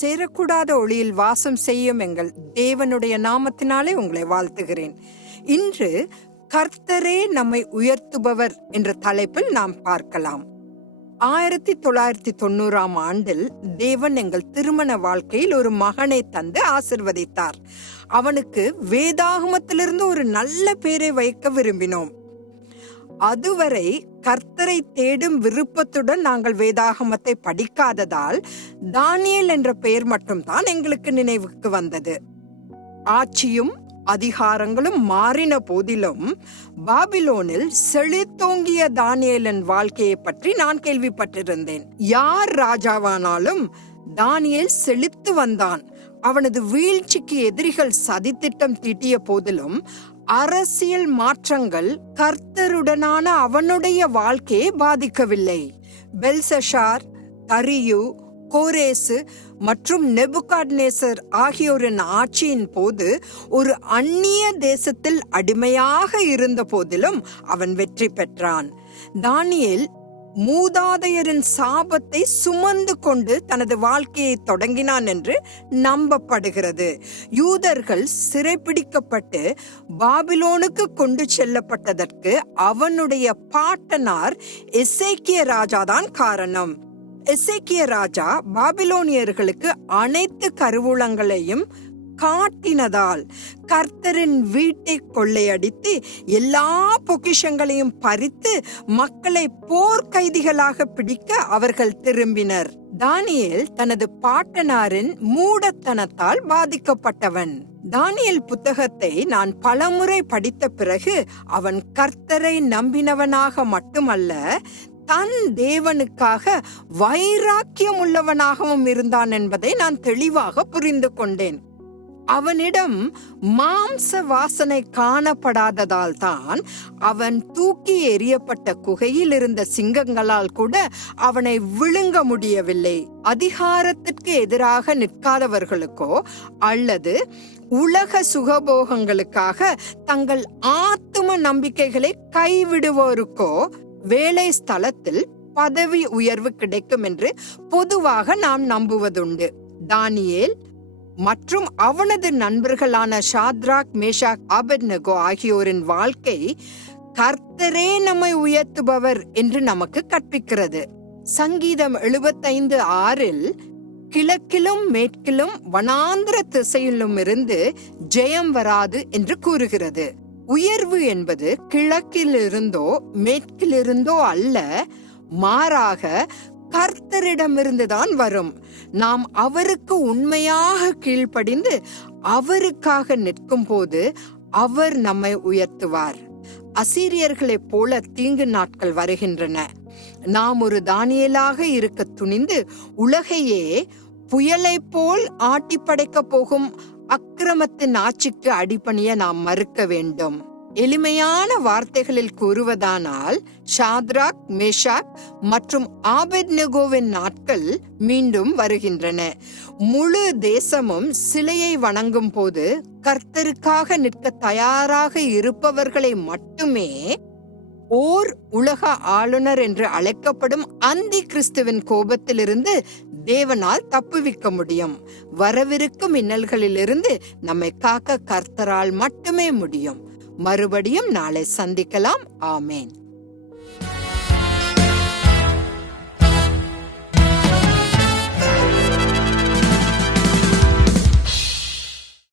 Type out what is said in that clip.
சேரக்கூடாத ஒளியில் வாசம் செய்யும் எங்கள் தேவனுடைய நாமத்தினாலே உங்களை வாழ்த்துகிறேன். இன்று கர்த்தரே நம்மை உயர்த்துபவர் என்ற தலைப்பில் நாம் பார்க்கலாம். ஆயிரத்தி தொள்ளாயிரத்தி தொண்ணூறாம் ஆண்டில் தேவன் எங்கள் திருமண வாழ்க்கையில் ஒரு மகனை தந்து ஆசிர்வதித்தார். அவனுக்கு வேதாகமத்திலிருந்து ஒரு நல்ல பேரை வைக்க விரும்பினோம். அதுவரை கர்த்தரை தேடும் விருப்பத்துடன் நாங்கள் வேதாகமத்தை படிக்காததால் தானியேல் என்ற பெயர் மட்டும்தான் எங்களுக்கு நினைவுக்கு வந்தது. ஆட்சியும் அதிகாரங்களும் மாறின போதிலும் பாபிலோனில் செழித்தோங்கிய தானியேலன் வாழ்க்கையை பற்றி நான் கேள்விப்பட்டிருந்தேன். யார் ராஜாவானாலும் தானியேல் செழித்து வந்தான். அவனது வீழ்ச்சிக்கு எதிரிகள் சதித்திட்டம் தீட்டிய போதிலும் அரசியல் மாற்றங்கள் கர்த்தருடனான அவனுடைய வாழ்க்கையை பாதிக்கவில்லை. பெல்சஷார் தரியு கோரேசு மற்றும் நெபுகாட்நேசர் ஆகியோரின் ஆட்சியின் போது ஒரு அந்நிய தேசத்தில் அடிமையாக இருந்த போதிலும் அவன் வெற்றி பெற்றான். தானியல் மூதாதையரின் சாபத்தை சுமந்து கொண்டு தனது வாழ்க்கையை தொடங்கினான் என்று நம்பப்படுகிறது. யூதர்கள் சிறைப்பிடிக்கப்பட்டு பாபிலோனுக்கு கொண்டு செல்லப்பட்டதற்கு அவனுடைய பாட்டனார் இசைக்கிய ராஜாதான் காரணம். எசேக்கிய ராஜா பாபிலோனியர்களுக்கு அனைத்து கருவூலங்களையும் காட்டினதால் கர்த்தரின் வீட்டை கொள்ளையடித்து எல்லா பொக்கிஷங்களையும் பறித்து மக்களை போர்க்கைதிகளாக பிடிக்க அவர்கள் திரும்பினர். தானியல் தனது பாட்டனாரின் மூடத்தனத்தால் பாதிக்கப்பட்டவன். தானியல் புத்தகத்தை நான் பலமுறை படித்த பிறகு அவன் கர்த்தரை நம்பினவனாக மட்டுமல்ல தன் தேவனுக்காக வைராக்கியம் உள்ளவனாகவும் இருந்தான் என்பதை நான் தெளிவாக புரிந்து கொண்டேன். அவனிடம் மாம்ச வாசனை காணப்படாததால் தான் அவன் தூக்கி எறியப்பட்ட குகையில் இருந்த சிங்கங்களால் கூட அவனை விழுங்க முடியவில்லை. அதிகாரத்திற்கு எதிராக நிற்காதவர்களுக்கோ அல்லது உலக சுகபோகங்களுக்காக தங்கள் ஆத்தும நம்பிக்கைகளை கைவிடுவோருக்கோ வேலை ஸ்தலத்தில் பதவி உயர்வு கிடைக்கும் என்று பொதுவாக நாம் நம்புவதுண்டு. தானியேல் மற்றும் அவனது நண்பர்களான ஷாத்ராக் மேஷாக் ஆபெட்னகோ ஆகியோரின் வாழ்க்கை கர்த்தரே நம்மை உயர்த்துபவர் என்று நமக்கு கற்பிக்கிறது. சங்கீதம் எழுபத்தைந்து ஆறில் கிழக்கிலும் மேற்கிலும் வனாந்திர திசையிலும் இருந்து ஜெயம் வராது என்று கூறுகிறது. உயர்வு என்பது கிழக்கிலிருந்தோ மேற்கிலிருந்தோ அல்ல மாறாக கர்த்தரிடமிருந்துதான் வரும். நாம் அவருக்கு உண்மையாக கீழ்ப்படிந்து அவருக்காக நிற்கும் போது அவர் நம்மை உயர்த்துவார். அசீரியர்களைப் போல தீங்கு நாட்கள் வருகின்றன. நாம் ஒரு தானியலாக இருக்க துணிந்து உலகையே புயலை போல் ஆட்டி படைக்க போகும் அக்கிரமத்தின் ஆட்சிக்கு அடிப்பணிய நாம் மறுக்க வேண்டும். எளிமையான வார்த்தைகளில் கூறுவதானால் ஷாத்ராக் மேஷாக் மற்றும் ஆபெத்நெகோவின் நாட்கள் மீண்டும் வருகின்றன. முழு தேசமும் சிலையை வணங்கும் போது கர்த்தருக்காக நிற்க தயாராக இருப்பவர்களை மட்டுமே ஓர் உலக ஆளுநர் என்று அழைக்கப்படும் அந்தி கிறிஸ்துவின் கோபத்திலிருந்து தேவனால் தப்புவிக்க முடியும். வரவிருக்கும் இன்னல்களிலிருந்து நம்மை காக்க கர்த்தரால் மட்டுமே முடியும். மறுபடியும் நாளை சந்திக்கலாம். ஆமேன்.